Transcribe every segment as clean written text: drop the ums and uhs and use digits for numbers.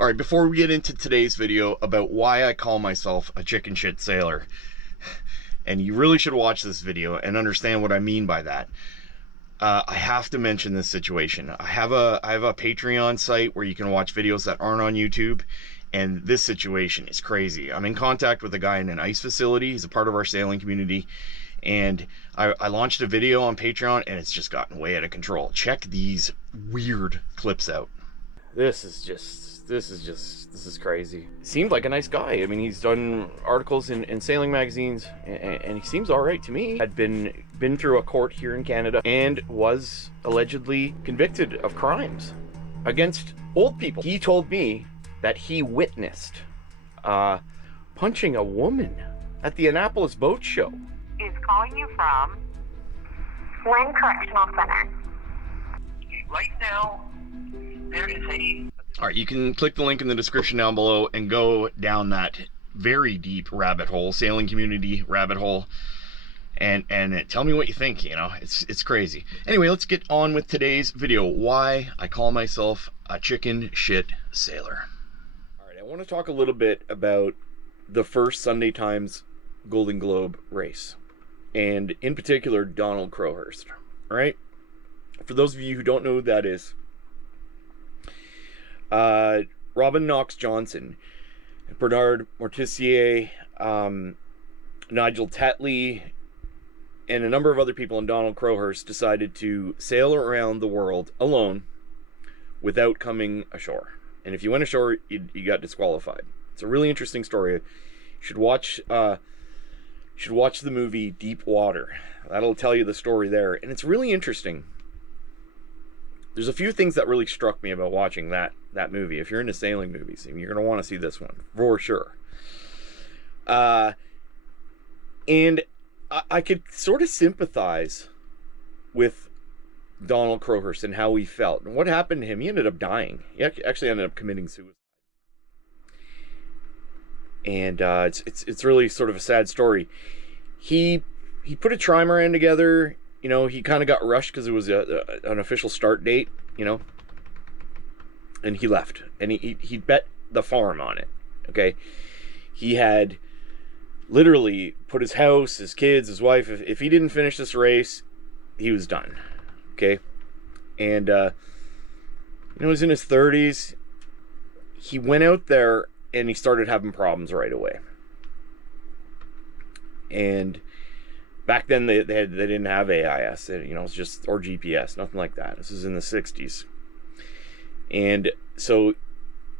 All right, before we get into today's video about why I call myself a chicken shit sailor, and you really should watch this video and understand what I mean by that, I have to mention this situation. I have a Patreon site where you can watch videos that aren't on YouTube, and this situation is crazy. I'm in contact with a guy in an ice facility. He's a part of our sailing community, and I launched a video on Patreon, and it's just gotten way out of control. Check these weird clips out. This is crazy. Seemed like a nice guy. I mean, he's done articles in sailing magazines, and he seems all right to me. Had been through a court here in Canada and was allegedly convicted of crimes against old people. He told me that he witnessed punching a woman at the Annapolis Boat Show. Is calling you from Flynn Correctional Center. Right now, there is a... All right, you can click the link in the description down below and go down that very deep rabbit hole, sailing community rabbit hole, and tell me what you think. You know, it's crazy. Anyway, let's get on with today's video. Why I call myself a chicken shit sailor. All right, I want to talk a little bit about the first Sunday Times Golden Globe race, and in particular Donald Crowhurst. All right, for those of you who don't know who that is, Robin Knox Johnson, Bernard Mortizier, Nigel Tetley, and a number of other people, and Donald Crowhurst decided to sail around the world alone without coming ashore. And if you went ashore, you got disqualified. It's a really interesting story. You should watch the movie Deep Water. That'll tell you the story there, and it's really interesting. There's a few things that really struck me about watching that movie. If you're into sailing movies, you're going to want to see this one for sure. And I could sort of sympathize with Donald Crowhurst and how he felt. And what happened to him, he ended up dying. He actually ended up committing suicide. And it's really sort of a sad story. He put a trimaran together. You know, he kind of got rushed because it was an official start date, you know, and he left, and he bet the farm on it. Okay, he had literally put his house, his kids, his wife. If he didn't finish this race, he was done. Okay, and you know, he's in his 30s. He went out there and he started having problems right away, and back then they didn't have AIS, you know, it's just, or GPS, nothing like that. This is in the 60s. And so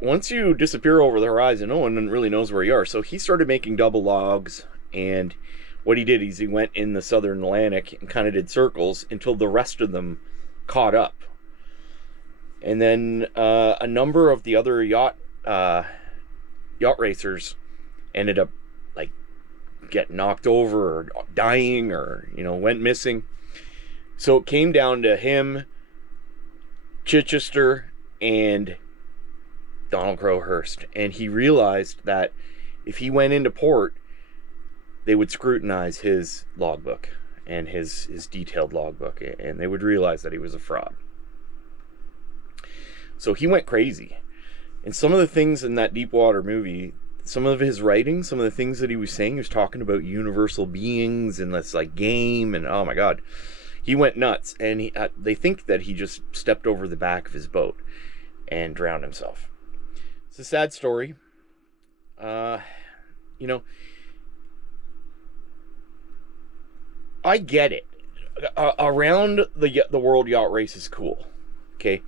once you disappear over the horizon, no one really knows where you are. So he started making double logs, and what he did is he went in the Southern Atlantic and kind of did circles until the rest of them caught up. And then a number of the other yacht racers ended up like get knocked over or dying, or, you know, went missing. So it came down to him, Chichester, and Donald Crowhurst, and he realized that if he went into port, they would scrutinize his logbook and his detailed logbook, and they would realize that he was a fraud. So he went crazy. And some of the things in that Deepwater movie, some of his writing, some of the things that he was saying, he was talking about universal beings and this like game, and oh my god, he went nuts. And they think that he just stepped over the back of his boat and drowned himself. It's a sad story. You know, I get it. Around the world yacht race is cool, okay?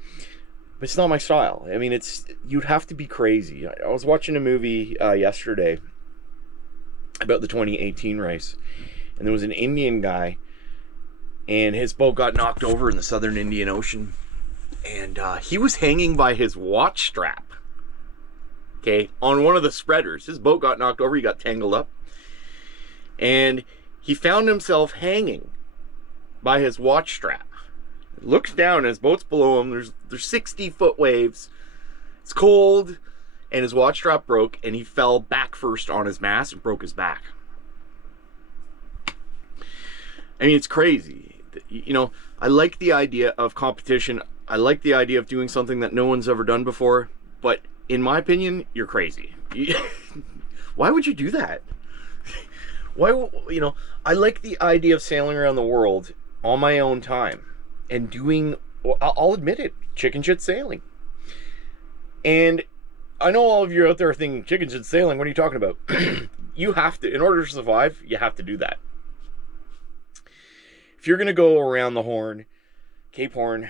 But it's not my style. I mean, you'd have to be crazy. I was watching a movie yesterday about the 2018 race, and there was an Indian guy, and his boat got knocked over in the Southern Indian Ocean, and he was hanging by his watch strap, okay, on one of the spreaders. His boat got knocked over, he got tangled up, and he found himself hanging by his watch strap. Looks down, and his boat's below him. There's 60-foot waves. It's cold, and his watch strap broke, and he fell back first on his mast and broke his back. I mean, it's crazy. You know, I like the idea of competition. I like the idea of doing something that no one's ever done before, but in my opinion, you're crazy. Why would you do that? Why, you know, I like the idea of sailing around the world on my own time and doing, well, I'll admit it, chicken shit sailing. And I know all of you out there thinking, chicken shit sailing, what are you talking about? You have to, in order to survive, you have to do that. If you're going to go around the Horn, Cape Horn,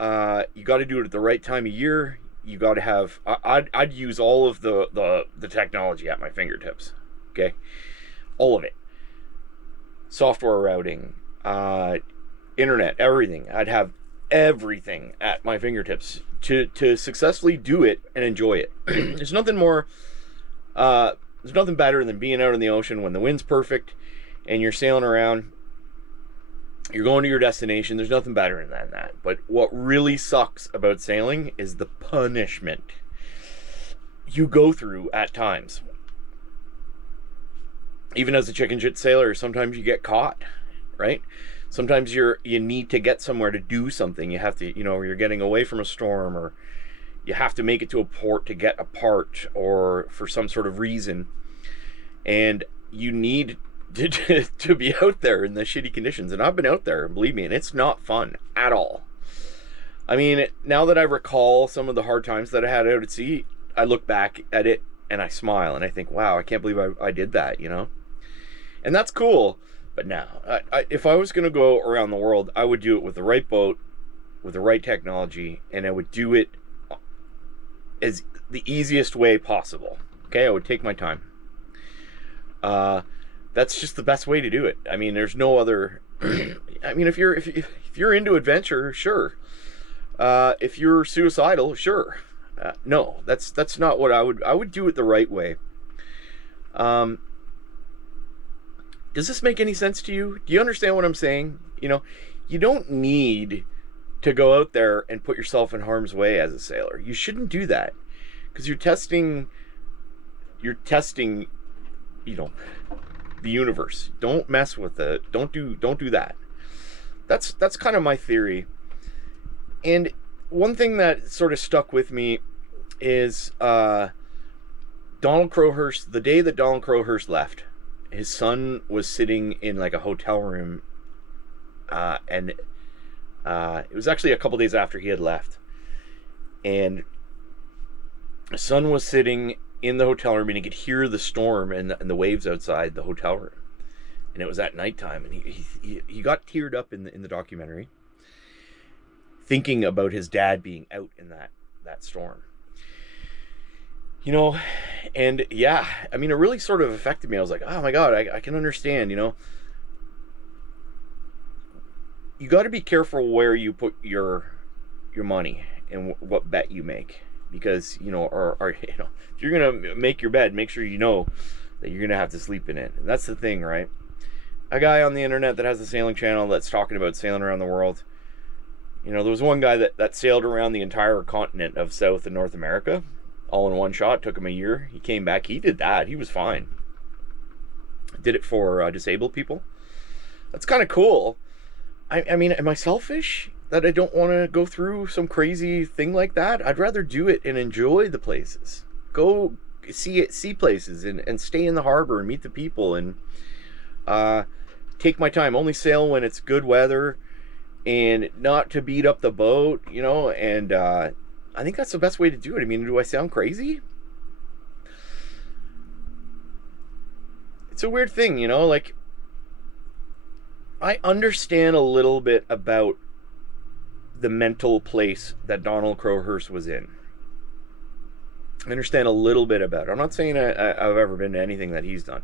you got to do it at the right time of year. You got to have, I'd use all of the technology at my fingertips, okay? All of it. Software routing, internet, everything. I'd have everything at my fingertips to successfully do it and enjoy it. There's nothing more, there's nothing better than being out in the ocean when the wind's perfect and you're sailing around. You're going to your destination. There's nothing better than that. But what really sucks about sailing is the punishment you go through at times. Even as a chicken shit sailor, sometimes you get caught, right? Sometimes you need to get somewhere to do something. You have to, you know, you're getting away from a storm, or you have to make it to a port to get a part, or for some sort of reason. And you need to be out there in the shitty conditions. And I've been out there, believe me, and it's not fun at all. I mean, now that I recall some of the hard times that I had out at sea, I look back at it and I smile and I think, wow, I can't believe I did that, you know? And that's cool. But now, if I was going to go around the world, I would do it with the right boat, with the right technology, and I would do it as the easiest way possible. Okay, I would take my time. That's just the best way to do it. I mean, there's no other. I mean, if you're into adventure, sure. If you're suicidal, sure. No, that's not what I would do it the right way. Does this make any sense to you? Do you understand what I'm saying? You know, you don't need to go out there and put yourself in harm's way as a sailor. You shouldn't do that, because you're testing, you know, the universe. Don't mess with it. Don't do that. That's kind of my theory. And one thing that sort of stuck with me is Donald Crowhurst. The day that Donald Crowhurst left, his son was sitting in like a hotel room, and it was actually a couple days after he had left, and his son was sitting in the hotel room, and he could hear the storm and the waves outside the hotel room, and it was at nighttime, and he got teared up in the documentary, thinking about his dad being out in that storm. You know, and yeah, I mean, it really sort of affected me. I was like, oh my God, I can understand, you know. You got to be careful where you put your money and what bet you make, because, you know, or you know, if you're gonna make your bed, make sure you know that you're gonna have to sleep in it. And that's the thing, right? A guy on the internet that has a sailing channel that's talking about sailing around the world. You know, there was one guy that sailed around the entire continent of South and North America all in one shot. Took him a year. He came back. He did that. He was fine. Did it for disabled people. That's kind of cool. I mean, am I selfish that I don't want to go through some crazy thing like that? I'd rather do it and enjoy the places. Go see places and stay in the harbor and meet the people and take my time. Only sail when it's good weather and not to beat up the boat, you know, and I think that's the best way to do it. I mean, do I sound crazy? It's a weird thing, you know, like, I understand a little bit about the mental place that Donald Crowhurst was in. I understand a little bit about it. I'm not saying I've ever been to anything that he's done.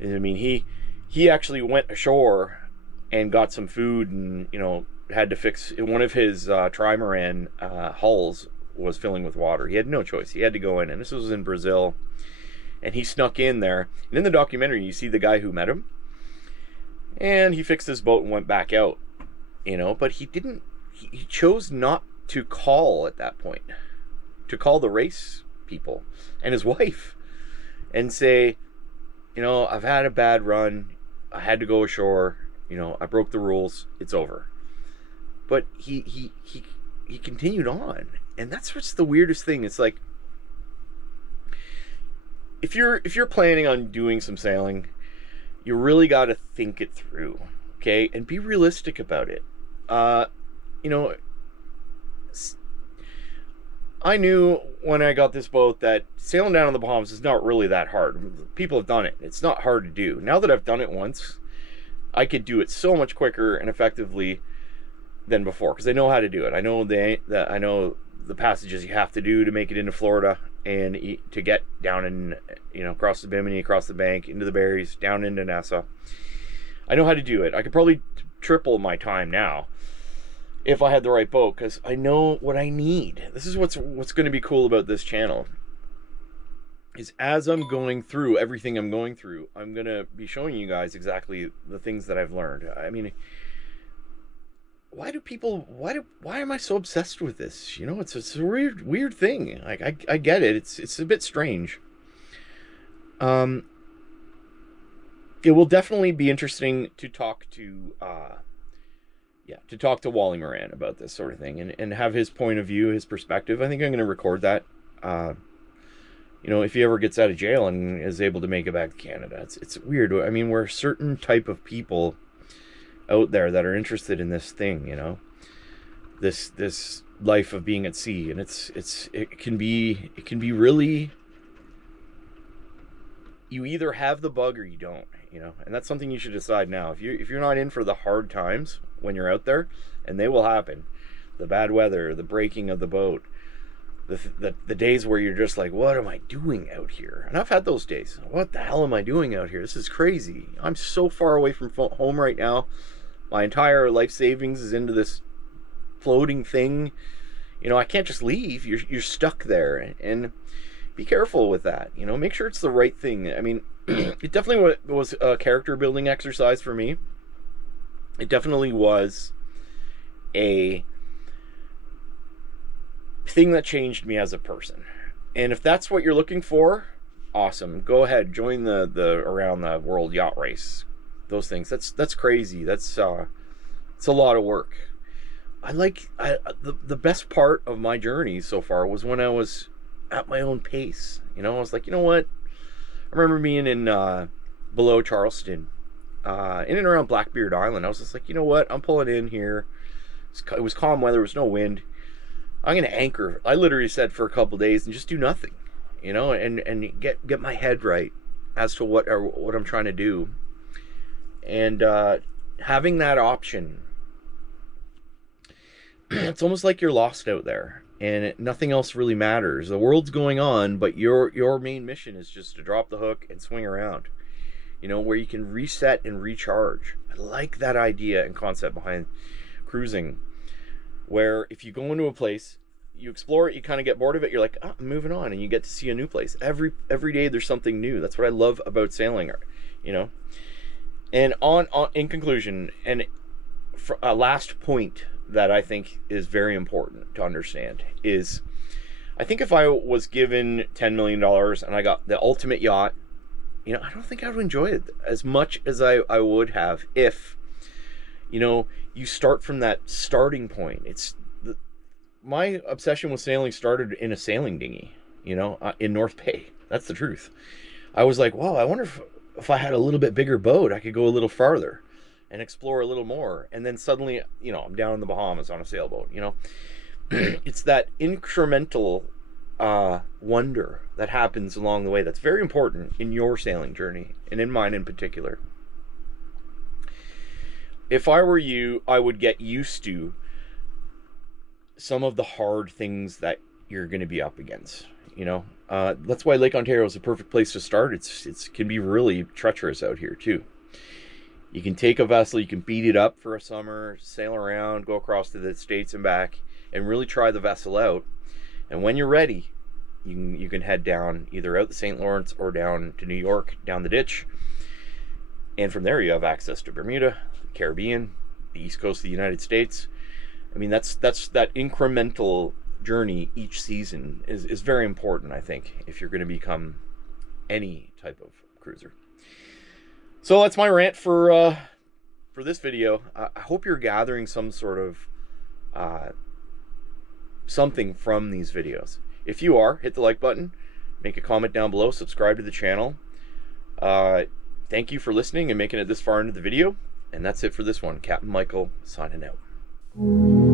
I mean, he actually went ashore and got some food, and, you know, had to fix one of his trimaran hulls was filling with water. He had no choice. He had to go in, and this was in Brazil, and he snuck in there. And in the documentary, you see the guy who met him, and he fixed his boat and went back out, you know, but he didn't, he chose not to call at that point, to call the race people and his wife and say, you know, I've had a bad run, I had to go ashore, you know, I broke the rules, it's over. But he continued on, and that's what's the weirdest thing. It's like, if you're planning on doing some sailing, you really got to think it through, okay, and be realistic about it. You know, I knew when I got this boat that sailing down in the Bahamas is not really that hard. People have done it. It's not hard to do. Now that I've done it once, I could do it so much quicker and effectively than before because I know how to do it. I know I know the passages you have to do to make it into Florida and to get down in, you know, across the Bimini, across the bank, into the Berries, down into Nassau. I know how to do it. I could probably triple my time now if I had the right boat because I know what I need. This is what's going to be cool about this channel is as I'm going through everything I'm going through, I'm going to be showing you guys exactly the things that I've learned. I mean, why am I so obsessed with this? You know, it's a weird thing. Like I get it. It's a bit strange. It will definitely be interesting to talk to Wally Moran about this sort of thing and have his point of view, his perspective. I think I'm going to record that. You know, if he ever gets out of jail and is able to make it back to Canada. It's weird. I mean, we're a certain type of people out there that are interested in this thing, you know, this life of being at sea, and it can be really, you either have the bug or you don't, you know, and that's something you should decide now. If you're not in for the hard times when you're out there, and they will happen, the bad weather, the breaking of the boat, the days where you're just like, what am I doing out here? And I've had those days. What the hell am I doing out here? This is crazy. I'm so far away from home right now. My entire life savings is into this floating thing. You know, I can't just leave. You're stuck there, and be careful with that. You know, make sure it's the right thing. I mean, it definitely was a character building exercise for me. It definitely was a thing that changed me as a person. And if that's what you're looking for, awesome. Go ahead, join the around the world yacht race. Those things. That's crazy. It's a lot of work. The best part of my journey so far was when I was at my own pace. You know, I was like, you know what? I remember being in below Charleston, in and around Blackbeard Island. I was just like, you know what? I'm pulling in here. It was calm weather. There was no wind. I'm gonna anchor. I literally said for a couple days and just do nothing, you know, and get my head right as to what I'm trying to do. And having that option, it's almost like you're lost out there and nothing else really matters. The world's going on, but your main mission is just to drop the hook and swing around, you know, where you can reset and recharge. I like that idea and concept behind cruising, where if you go into a place, you explore it, you kind of get bored of it, you're like, oh, I'm moving on, and you get to see a new place. Every day there's something new. That's what I love about sailing, you know. And in conclusion, and a last point that I think is very important to understand is, I think if I was given $10 million and I got the ultimate yacht, you know, I don't think I would enjoy it as much as I would have if, you know, you start from that starting point. My obsession with sailing started in a sailing dinghy, you know, in North Bay. That's the truth. I was like, wow, I wonder if I had a little bit bigger boat, I could go a little farther and explore a little more. And then suddenly, you know, I'm down in the Bahamas on a sailboat, you know. It's that incremental wonder that happens along the way that's very important in your sailing journey, and in mine in particular. If I were you, I would get used to some of the hard things that you're going to be up against, you know. That's why Lake Ontario is a perfect place to start. It can be really treacherous out here too. You can take a vessel, you can beat it up for a summer, sail around, go across to the States and back, and really try the vessel out. And when you're ready, you can head down either out the St. Lawrence or down to New York, down the ditch. And from there you have access to Bermuda, the Caribbean, the East Coast of the United States. I mean, that's that incremental journey each season is very important, I think, if you're going to become any type of cruiser. So that's my rant for this video. I hope you're gathering some sort of something from these videos. If you are, hit the like button. make a comment down below, subscribe to the channel. Thank you for listening and making it this far into the video. And that's it for this one. Captain Michael signing out.